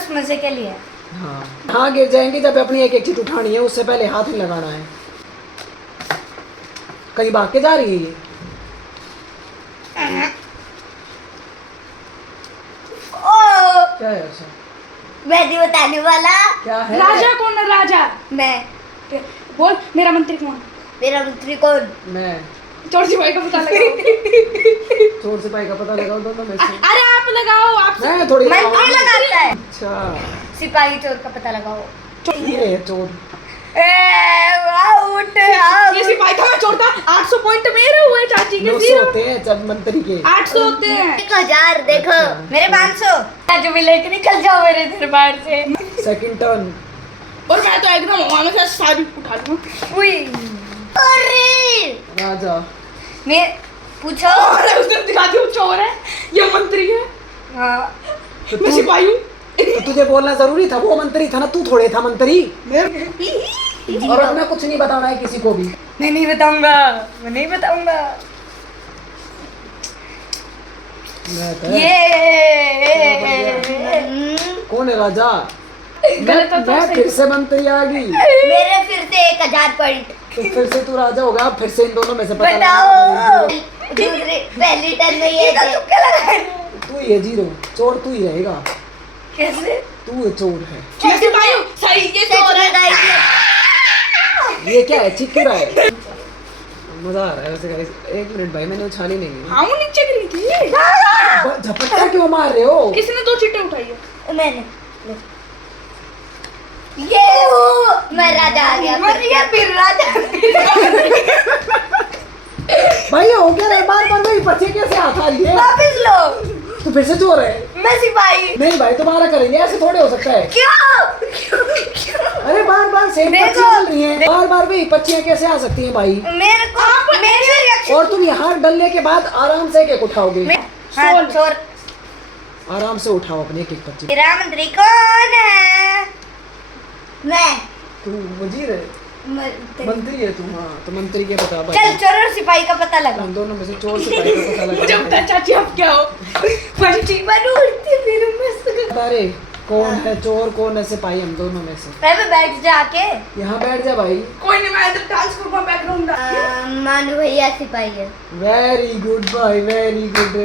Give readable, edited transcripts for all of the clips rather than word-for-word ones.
बस मजे के लिए। हाँ हाँ, गिर जाएंगे जब अपनी एक एक चीज उठानी है, उससे पहले हाथ नहीं लगाना है। कहीं भाग के जा रही है ये? क्या है ऐसा? मैं नहीं बताने वाला। क्या है? राजा कौन है? राजा मैं। बोल, मेरा मंत्री कौन? मेरा मंत्री कौन? मैं। चोर सिपाही का पता लगाओ। चोर सिपाही का पता लगाओ दोनों में से। अरे आप लगाओ, आप मैं थोड़ी मंत्री लगाता है। अच्छा, सिपाही चोर का पता लगाओ। ये है चोर। आउट ये सिपाही का मैं चोर था। 800 पॉइंट मेरे हुए, चाची के 900 0 होते हैं जब मंत्री के। 800 होते हैं। 1000 देखो। अच्छा। मेरे 500। जो भी लेके निकल जाओ मेरे दरबार से। Second turn. और मैं तो एकदम हवा से सारी उठा लूंगा। उई। अरे राजा। मैं पूछो। अरे उसने दिखा दिया वो चोर है, ये मंत्री है, हाँ। तो मैं सिपाही हूँ। तो तुझे बोलना जरूरी था, वो मंत्री था ना, तू थोड़े था मंत्री। और अपना कुछ नहीं बताना है किसी को भी। मैं नहीं बताऊंगा, मैं नहीं बताऊंगा। ये कौन है राजा? गलत होता मैं है। फिर से मंत्री आ गई। मेरे फिर से 1000 पॉइंट। तो फिर से तू राजा होगा, फिर से इन दोनों में से पता बताओ। लगाना। दूसरी पहली टर्न में ये तू ही है जीरो, चोर तू ही रहेगा। कैसे? तू चोर है। मैं सिपाही हूँ, सही ये चोर है। ये क्या है? चीख क्यों रहा है? मजा आ रहा है वैसे गाइस। एक मिनट भाई, मैंने उछाली नहीं है। हाँ वो नीचे गिरी थी। झपट्टा क्यों मार रहे हो? किसने 2 चीटें उठाई है? मैंने। ये मैं राजा आ गया। फिर राजा। भाई हो क्या रहा है? बार बार वही बच्चे कैसे हाथ आ रही है? वापस लो। तू फिर से चोर है। मैं सिपाही। नहीं भाई, दोबारा करेंगे, ऐसे थोड़े हो सकता है। क्यों? अरे बार बार सेम देखो। पक्षी चल रही हैं। बार बार वही पक्षियाँ कैसे आ सकती हैं भाई? मेरे को मेरे रिएक्शन। और तुम यहाँ डलने के बाद आराम से एक उठाओगे। हाँ, चोर। आराम से उठाओ अपने एक एक पक्षी। मेरा मंत्री कौन है? मैं। तू वजीर है, मंत्री है तू। हाँ तो मंत्री के बता भाई। चल चोर और सिपाही का पता लगा। हम दोनों में से चोर सिपाही का पता मुझे लगा। पता चाची आप क्या हो। फर्स्ट बन उड़ती फिर मैं। बता रे कौन है चोर, कौन है सिपाही, हम दोनों में से। मैं बैठ जाके। यहाँ बैठ जा भाई। कोई नहीं, मैं इधर डांस करूंगा बैकग्राउंड। मानू भैया सिपाही है। वेरी गुड भाई, वेरी गुड।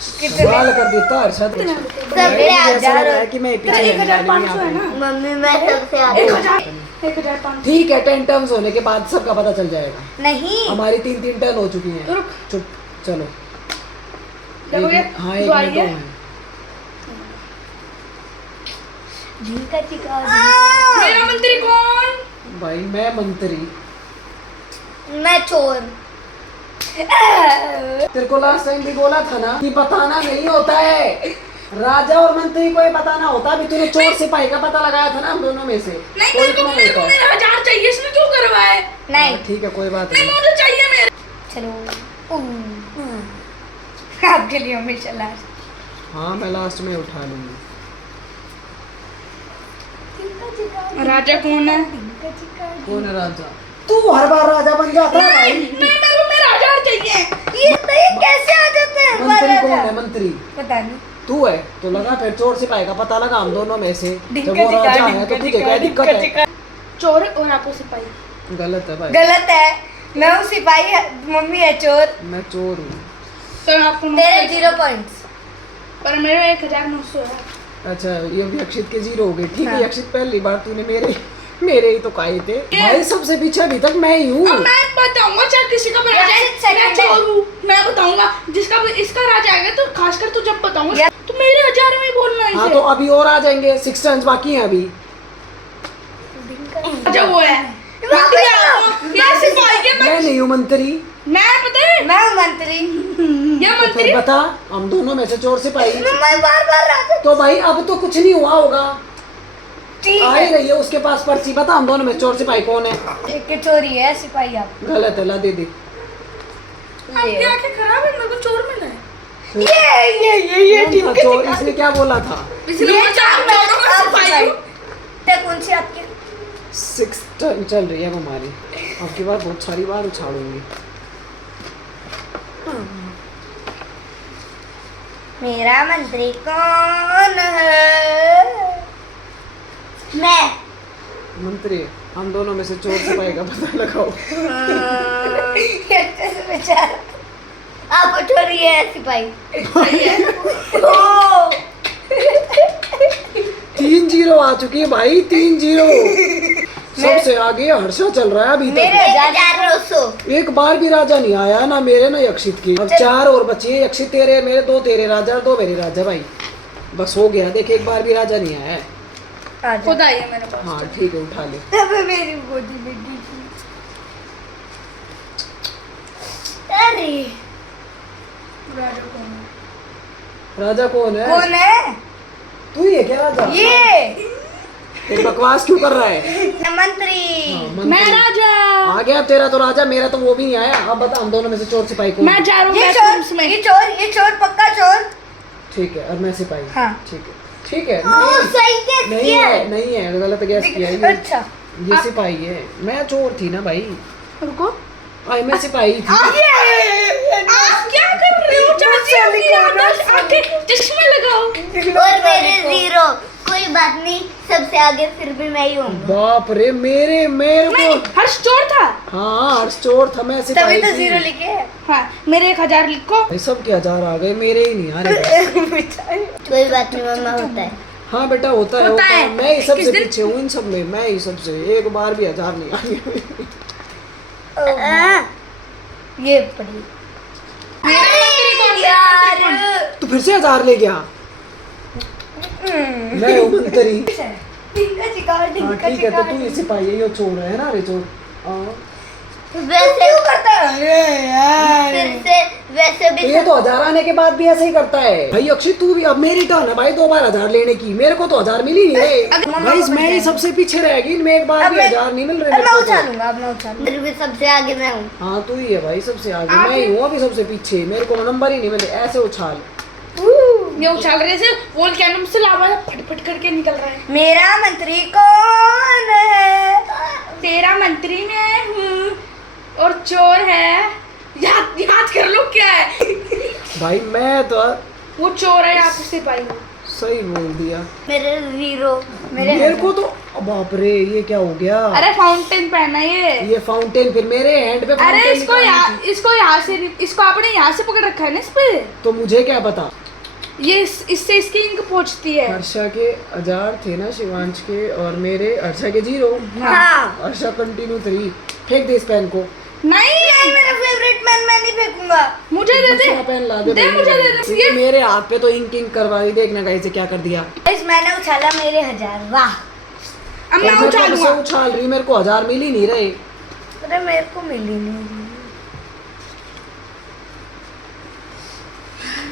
सवाल कर देता अर्षद। सबसे ऐसा लग रहा है आजाद। कि मैं पीछे रहने वाली हूँ 1500 है यहाँ पे। ना। मम्मी मैं सबसे आगे। 1500। ठीक है, 10 टर्न्स होने के बाद सबका पता चल जाएगा। नहीं। हमारी 3 टर्न हो चुकी हैं। रुक। चुप चलो। देखोगे? हाँ एक जो आई मिनट है? है। झिंका चिका। मेरा मंत्री कौन? भाई मैं मंत्री। मैं चोर। तेरे को लास्ट टाइम भी बोला था ना कि बताना नहीं होता है। राजा और मंत्री को ये बताना होता है। अभी तूने चोर सिपाही का पता लगाया था ना हम दोनों में से। नहीं, कोई मेरे को तो नहीं होता। मेरा 1000 चाहिए, इसमें क्यों करवाया है? नहीं। हाँ, ठीक है कोई बात नहीं नहीं। मुझे चाहिए मेरे। चलो। आपके लिए हमेशा लास्ट। हाँ मैं लास्ट में उठा लूंगी। राजा कौन है? कौन है राजा? तू हर बार राजा बन जाता है भाई। नहीं, मेरे को मेरा 1000 चाहिए। ये कैसे आ जाते हैं? मंत्री कौन है? मंत्री पता नहीं। तू है तो लगा, फिर चोर सिपाही का पता लगा हम दोनों में से। जब डिंका वो चिका, राजा है तो डिंका तुझे चिका, क्या दिक्कत डिंका है? चोर और आपको सिपाही। गलत है भाई। गलत है। मैं हूँ सिपाही, मम्मी है चोर। मैं चोर हूँ। तो आपको तेरे 0 पॉइंट्स। पर मेरे 1900 है। अच्छा ये भी अक्षित के 0 हो गए। ठीक है हाँ। अक्षित, पहली बार तूने मेरे ही तो खाए थे भाई। सबसे पीछे अभी तक मैं ही हूँ। अब मैं बताऊंगा चाहे किसी का भी राजा है, Second मैं है। चोर हूँ। मैं बताऊंगा जिसका भी इसका राजा आएगा तो खासकर तू जब बताऊंगा या- तो मेरे 1000 में ही बोलना है हाँ इसे। तो अभी और आ जाएंगे। 6 टर्न्स बाकी हैं अभी। राजा वो है। मंत्री आपको ये सिपाही है। मैं नहीं हूँ मंत्री। मैं पता है मैं हूँ मंत्री। ये तो मंत्री। फिर बता, हम दोनों में से चोर सिपाही। मैं बार राजा। तो भाई अब तो कुछ नहीं हुआ होगा। ठीक आ ही है। रही है उसके पास पर्ची। बता हम दोनों में चोर सिपाही कौन है? एक चोरी है, सिपाही आप। गलत है, ला दे दे। आपकी आंखें खराब है, मेरे को चोर मिला है। ये कौन था चोर? इसने क्या बोला था? इसलिए मैं चार चोरों में सिपाही हूँ। कौन सी आपकी? 6 टर्न चल रही है अब हमारी। अब की बार बहुत सारी बार उछाड़ूंगी। मेरा मंत्री कौन है? मंत्री हम दोनों में से चोर सिपाही का पता लगाओ। ये अच्छे से विचार। आप छोड़िए सिपाही। सही है। ओ 3-0 आ चुकी है भाई, 3-0। सबसे आगे हर्षा चल रहा है अभी मेरे तक। 1900। एक बार भी राजा नहीं आया ना मेरे ना यक्षित की। अब 4 और बचे, यक्षित तेरे मेरे, 2 तेरे राजा 2 मेरे राजा भाई। बस हो गया, देख एक बार भी राजा नहीं आया है। खुद आई है मेरे पास। हाँ ठीक है, उठा ले। तब मेरी गोदी में दी थी। अरे राजा कौन है? राजा कौन है? कौन है तू ही है क्या राजा? ये? ये बकवास क्यों कर रहा है? मंत्री। हाँ, मंत्री। मैं राजा। आ गया तेरा तो राजा, मेरा तो वो भी नहीं आया। अब बता हम दोनों में से चोर सिपाही कौन? मैं जा रहा हूँ ये bathrooms चोर, में। ये चोर पक्का चोर। ठीक है, और मैं सिपाही। हाँ। ठीक है, ठीक है। ओ, सही guess नहीं किया है, नहीं है, गलत गैस किया ये। अच्छा। ये सिपाही है, मैं चोर थी ना भाई। रुको। आई मैं सिपाही थी। आप क्या कर रहे हो चाची? आपकी आदत आके चश्मे लगाओ। और मेरे 0। कोई बात नहीं, सबसे आगे फिर भी मैं ही हूँ। बाप रे, मेरे नहीं, को। हर्ष चोर था। हाँ हर्ष चोर था, मैं तभी सिपाही तो थी। 0 लिखे। हाँ, मेरे 1000 लिखो। भाई सबके 1000 आ गए, मेरे ही नहीं आ रहे। कोई बात नहीं, मम्मा होता है। हाँ बेटा होता है, होता होता है। है। मैं ही सबसे किस दिन? पीछे हूँ इन सब में, मैं ही सबसे। एक बार भी 1000 नहीं आई। ये पड़ी। मेरे मंत्री कौन है? मंत्री कौन है? तो फिर से 1000 ले गया। मैं हूँ मंत्री। हाँ ठीक है, तो तू ये सिपाही है, ये चोर है ना? अरे चोर। हाँ। वैसे क्यों करता है? फिर से वैसे तो भी ये तो 1000 आने के बाद भी ऐसे ही करता है भाई। अक्षित तू भी, अब मेरी टर्न है भाई 2 बार 1000 लेने की। मेरे को तो 1000 मिल ही नहीं रहे भाई। मैं ही सबसे पीछे रहेगी, इनमें एक बार अब भी मैं- 1000 नहीं मिल अब रहे मैं मेरे को तो। उछालूंगा, अब मैं उछालूंगा। फिर भी सबसे आगे मैं हूँ। हाँ तू ही है भाई सबसे आगे, मैं ही हूँ अभी सबसे पीछे। मेरे को नंबर ही नहीं मिले। ऐसे उछाल। ये उछाल रहे से वोल कैनम से लावा फटफट करके निकल रहा है। मेरा मंत्री कौन है? तेरा मंत्री मैं हूँ और चोर है। याद कर लो क्या है। भाई मैं तो वो चोर है, आप सिपाही हो। सही बोल दिया। मेरे 0। मेरे को तो बाप रे, ये क्या हो गया? अरे फाउंटेन पहना ये फाउंटेन फिर मेरे हैंड पे अरे फाउंटेन इसको यहाँ से इसको आपने यहाँ से पकड़ रखा है ना इस पे। तो मुझे क्या पता? ये इससे इसकी इंक पहुँचती है। हर्षा के 1000 थे ना, शिवांश के, और मेरे हर्षा के 0। हाँ। हर्षा कंटिन्यू 3। फेंक दे इस पेन को। नहीं, मेरा फेवरेट पेन मैं नहीं फेंकूंगा। मुझे दे दे। दूसरा पेन ला दे दे भाई मुझे मेरे। दे दे। ये मेरे हाथ पे तो इंक करवा दी। देखना गाइस से क्या कर दिया। इस मैंने उछाला मेरे 1000। वाह। अब मैं तो उछालूंगा। उछाल रही, मेरे को 1000 मिल ही नहीं रहे। अरे मेरे को मिली नहीं।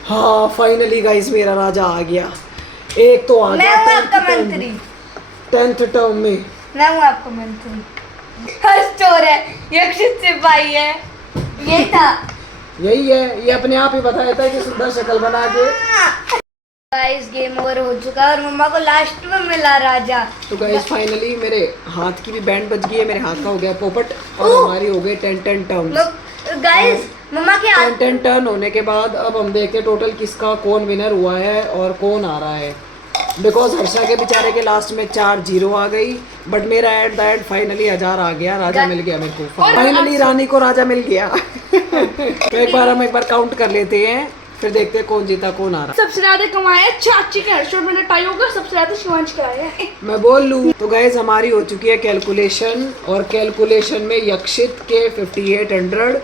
हाँ फाइनली गाइस मेरा राजा आ गया। एक तो आ मैं गया हूँ 10th आपका टर्म मंत्री। 10th टर्म में। मैं हूँ आपका मंत्री। हर्ष चोर है, यक्षित सिपाही है। यही था। यही है, ये अपने आप ही बताया था कि सुंदर शक्ल बना के। गाइस गेम ओवर हो चुका है और मम्मा को लास्ट में मिला राजा। तो गाइस फाइनली मेरे हाथ की भी बैंड बज गई है, मेरे हाथ का हो गया पोपट, और हमारी हो गई 10 टर्न। गाइस मम्मा के हाथ 10 टर्न होने के बाद अब हम देखते हैं टोटल किसका कौन विनर हुआ है और कौन आ रहा है। बिकॉज हर्षा के बेचारे के लास्ट में 4-0 आ गई, बट मेरा एट द एंड फाइनली 1000 आ गया। राजा मिल गया मेरे को। फाइनली रानी को राजा मिल गया। तो एक बार काउंट कर लेते हैं, फिर देखते हैं कौन जीता कौन आ रहा। सबसे ज्यादा कमाया चाची के हर्ष में टाई होगा, सबसे ज्यादा शिवांश का है। मैं बोल लूँ तो गाइज हमारी हो चुकी है कैलकुलेशन, और कैलकुलेशन में यक्षित के 5800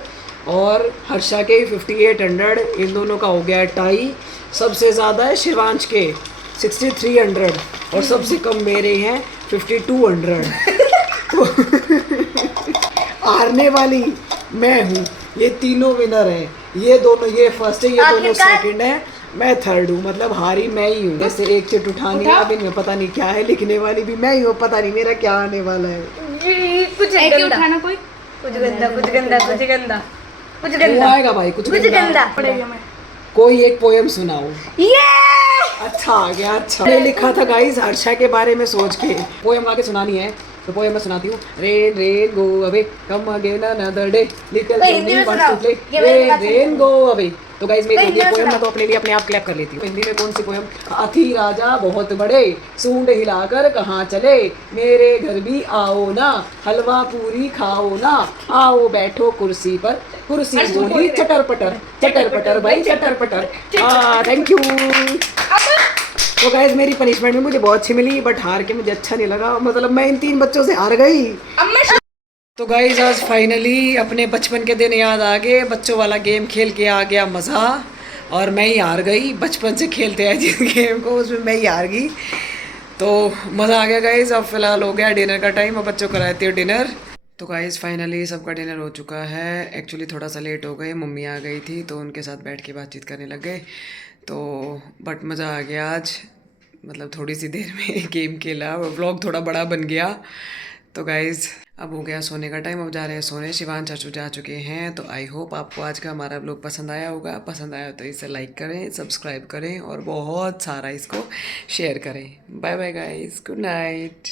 और हर्षा के 5800, इन दोनों का हो गया टाई। सबसे ज़्यादा है शिवांश के 6300 और सबसे कम मेरे हैं 5200। तो हारने वाली मैं हूँ, ये तीनों विनर हैं। ये दोनों, ये फर्स्ट है, ये दोनों सेकंड है, मैं थर्ड हूँ। मतलब हारी मैं ही हूँ। जैसे एक चिट उठानी है, अब इनमें पता नहीं क्या है, लिखने वाली भी मैं ही हूँ, पता नहीं मेरा क्या आने वाला है। कुछ एक ही गंदा, उठाना कोई कुछ गंदा, कुछ गंदा, कुछ गंदा, कुछ वो गंदा, आएगा भाई, कुछ कुछ गंदा। पड़ेगा। मैं कोई एक पोयम सुनाओ। ये अच्छा आ गया। अच्छा मैंने लिखा था गाइस हर्षा के बारे में सोच के, पोयम आके सुनानी है। तो पोएम मैं सुनाती हूँ। Rain rain go away come again another day little तो हिंदी में वांट्स सुनाओ। टू प्ले ये मेरे रेन पास रेन गो अवे। तो गाइस मेरी तो होती है हिंदी में पोएम, मैं सुनाओ। तो अपने लिए अपने आप क्लैप कर लेती हूँ। हिंदी में कौन सी पोएम? हाथी राजा बहुत बड़े सूंड हिलाकर कहाँ चले, मेरे घर भी आओ ना, हलवा पूरी खाओ ना, आओ बैठो कुर्सी पर, कुर्सी बोली चटर पटर भाई चटर पटर। Thank you. तो गाइस मेरी पनिशमेंट में मुझे बहुत अच्छी मिली, बट हार के मुझे अच्छा नहीं लगा, मतलब मैं इन 3 बच्चों से हार गई। तो गाइस आज फाइनली अपने बचपन के दिन याद आ गए, बच्चों वाला गेम खेल के आ गया मज़ा, और मैं ही हार गई। बचपन से खेलते हैं जिस गेम को उसमें मैं ही हार गई, तो मज़ा आ गया गाइस। अब फिलहाल हो गया डिनर का टाइम, अब बच्चों को कराती हूँ डिनर। तो गाइस फाइनली सबका डिनर हो चुका है। एक्चुअली थोड़ा सा लेट हो गए, मम्मी आ गई थी तो उनके साथ बैठ के बातचीत करने लग गए, तो बट मज़ा आ गया आज, मतलब थोड़ी सी देर में गेम खेला और व्लॉग थोड़ा बड़ा बन गया। तो गाइज़ अब हो गया सोने का टाइम, अब जा रहे हैं सोने। शिवान चाचू जा चुके हैं। तो आई होप आपको आज का हमारा व्लॉग पसंद आया होगा। पसंद आया तो इसे लाइक करें, सब्सक्राइब करें और बहुत सारा इसको शेयर करें। Bye bye guys, good night.